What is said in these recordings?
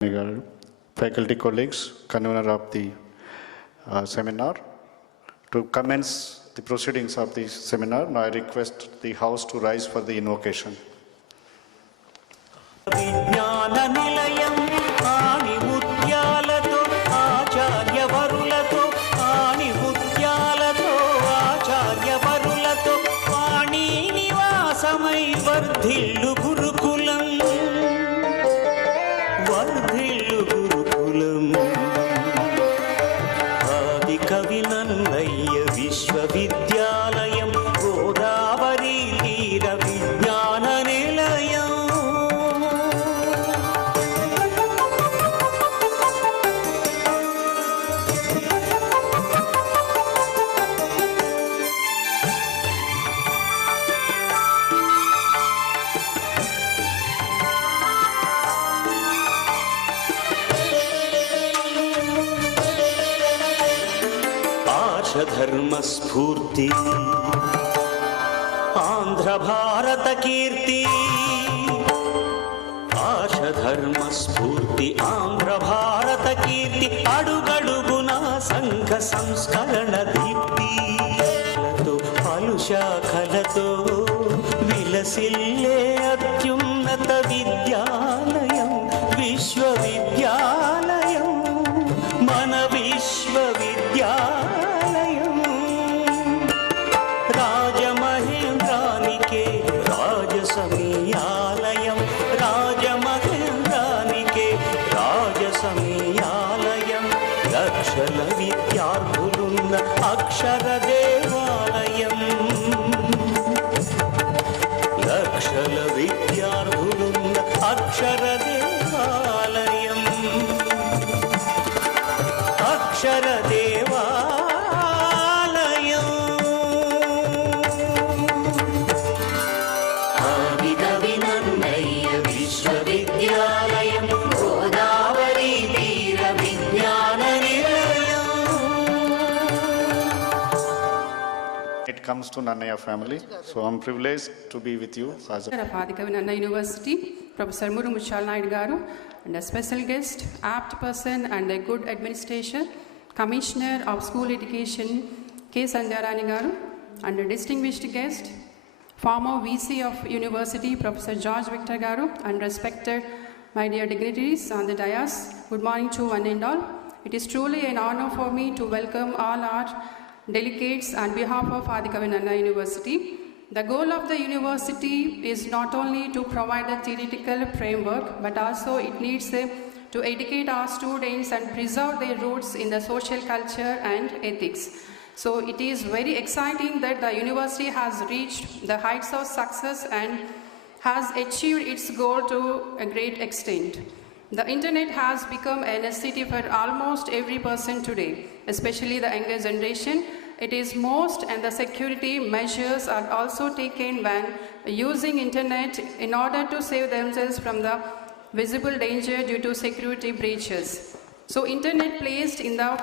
faculty colleagues, convener of the seminar, to commence the proceedings of the seminar. Now I request the House to rise for the invocation. धर्मस्फूर्ति Andhra Bharat कीर्ति आशा धर्मस्फूर्ति आंध्र भारत कीर्ति अडुगडुगुना संघ संस्करण दीप्ति पलुशाखलतो विलसिल्ले अत्युन्नत विद्यालयं विश्वविद्यालयं मन विश्वविद्यालयं अक्षर देवालयं लक्षल विद्यार्थुलुन्न अक्षर देवालयं अक्षर देवालयं आदिकविनन्दय्य विश्वविद्यालयं गोदावरी तीर विज्ञान It comes to Nannaya family, so I'm privileged to be with you. Of Adhikavi Nannaya University, Professor Muru Muchal Naidu Garu, and a special guest, apt person and a good administration, Commissioner of School Education, K. Sandhyarani Garu, and a distinguished guest, former VC of University, Professor George Victor Garu, and respected my dear dignitaries on the dais. Good morning to one and all. It is truly an honor for me to welcome all our delegates on behalf of Adhikavi Nannaya University. The goal of the university is not only to provide a theoretical framework, but also it needs to educate our students and preserve their roots in the social culture and ethics. So it is very exciting that the university has reached the heights of success and has achieved its goal to a great extent. The internet has become a necessity for almost every person today, especially the younger generation. It is most, and the security measures are also taken when using internet in order to save themselves from the visible danger due to security breaches. So internet placed in the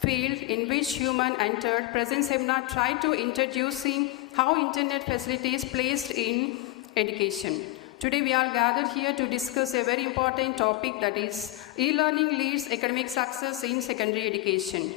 field in which human entered, present seminar tried to introducing how internet facilities placed in education. Today we are gathered here to discuss a very important topic, that is e-learning leads academic success in secondary education,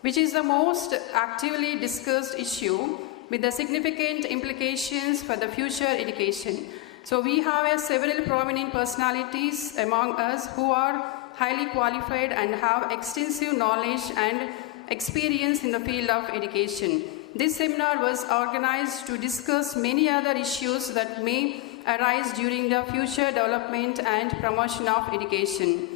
which is the most actively discussed issue with the significant implications for the future education. So we have several prominent personalities among us who are highly qualified and have extensive knowledge and experience in the field of education. This seminar was organized to discuss many other issues that may arise during the future development and promotion of education.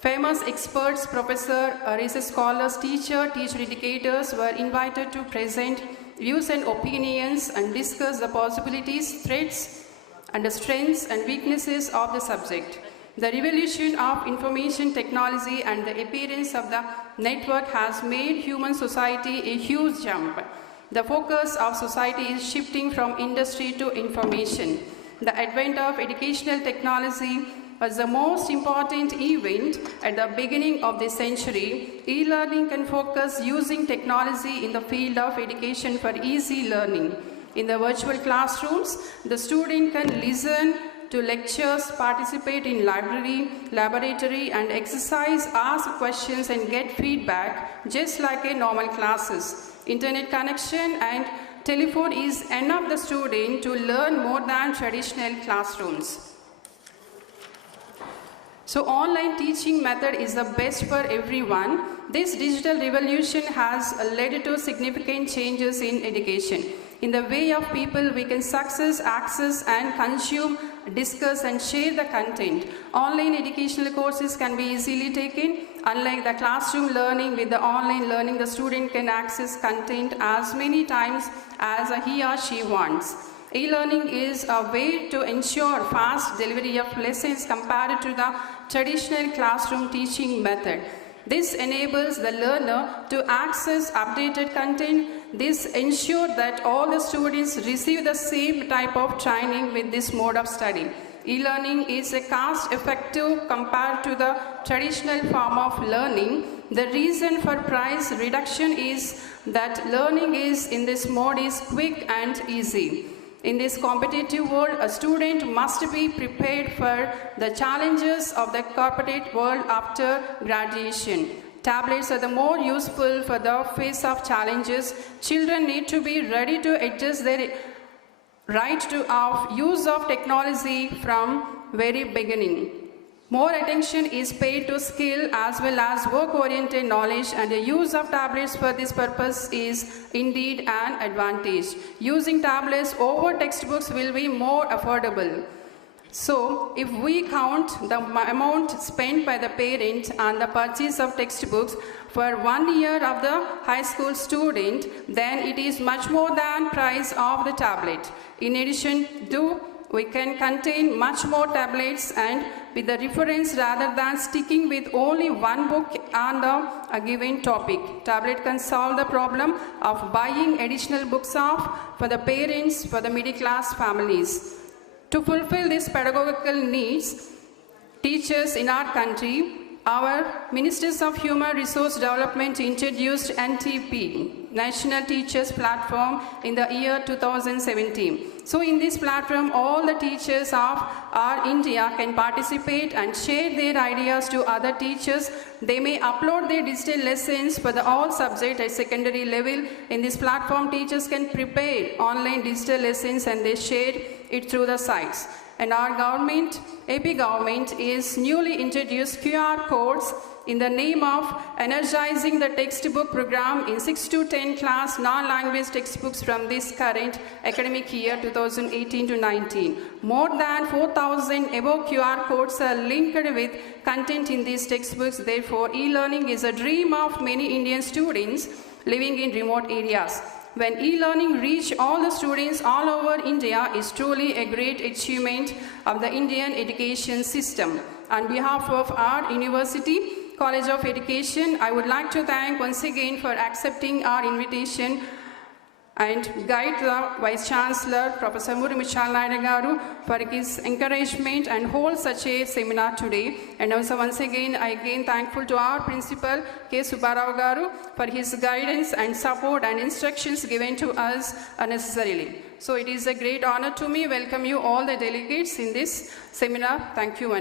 Famous experts, professor, research scholars, teacher educators were invited to present views and opinions and discuss the possibilities, threats, and the strengths and weaknesses of the subject. The revolution of information technology and the appearance of the network has made human society a huge jump. The focus of society is shifting from industry to information. The advent of educational technology was the most important event at the beginning of the century. E-learning can focus using technology in the field of education for easy learning. In the virtual classrooms, the student can listen to lectures, participate in library, laboratory and exercise, ask questions and get feedback just like a normal classes. Internet connection and telephone is enough the student to learn more than traditional classrooms. So online teaching method is the best for everyone. This digital revolution has led to significant changes in education. In the way of people, we can access and consume, discuss and share the content. Online educational courses can be easily taken. Unlike the classroom learning, with the online learning, the student can access content as many times as he or she wants. E-learning is a way to ensure fast delivery of lessons compared to the traditional classroom teaching method. This enables the learner to access updated content. This ensures that all the students receive the same type of training with this mode of study. E-learning is a cost-effective compared to the traditional form of learning. The reason for price reduction is that learning in this mode is quick and easy. In this competitive world, a student must be prepared for the challenges of the corporate world after graduation. Tablets are the more useful for the face of challenges. Children need to be ready to adjust their use of technology from very beginning. More attention is paid to skill as well as work-oriented knowledge, and the use of tablets for this purpose is indeed an advantage. Using tablets over textbooks will be more affordable. So, if we count the amount spent by the parent on the purchase of textbooks for 1 year of the high school student, then it is much more than price of the tablet. In addition, we can contain much more tablets and with the reference rather than sticking with only one book on a given topic. Tablet can solve the problem of buying additional books for the parents, for the middle class families. To fulfill these pedagogical needs, teachers in our country, our Ministers of Human Resource Development introduced NTP, National Teachers Platform, in the year 2017. So in this platform, all the teachers of our India can participate and share their ideas to other teachers. They may upload their digital lessons for all subjects at secondary level. In this platform, teachers can prepare online digital lessons and they share it through the sites. And our government, AP government, is newly introduced QR codes in the name of energizing the textbook program in 6 to 10 class non-language textbooks from this current academic year 2018 to 19. More than 4,000 above QR codes are linked with content in these textbooks. Therefore, e-learning is a dream of many Indian students living in remote areas. When e-learning reaches all the students all over India is truly a great achievement of the Indian education system. On behalf of our University College of Education, I would like to thank once again for accepting our invitation and guide the Vice Chancellor, Professor Muru Muchal Naidu Garu, for his encouragement and hold such a seminar today. And also once again, I again thankful to our Principal, K. Subbarao Garu, for his guidance and support and instructions given to us unnecessarily. So it is a great honor to me welcome you all the delegates in this seminar. Thank you.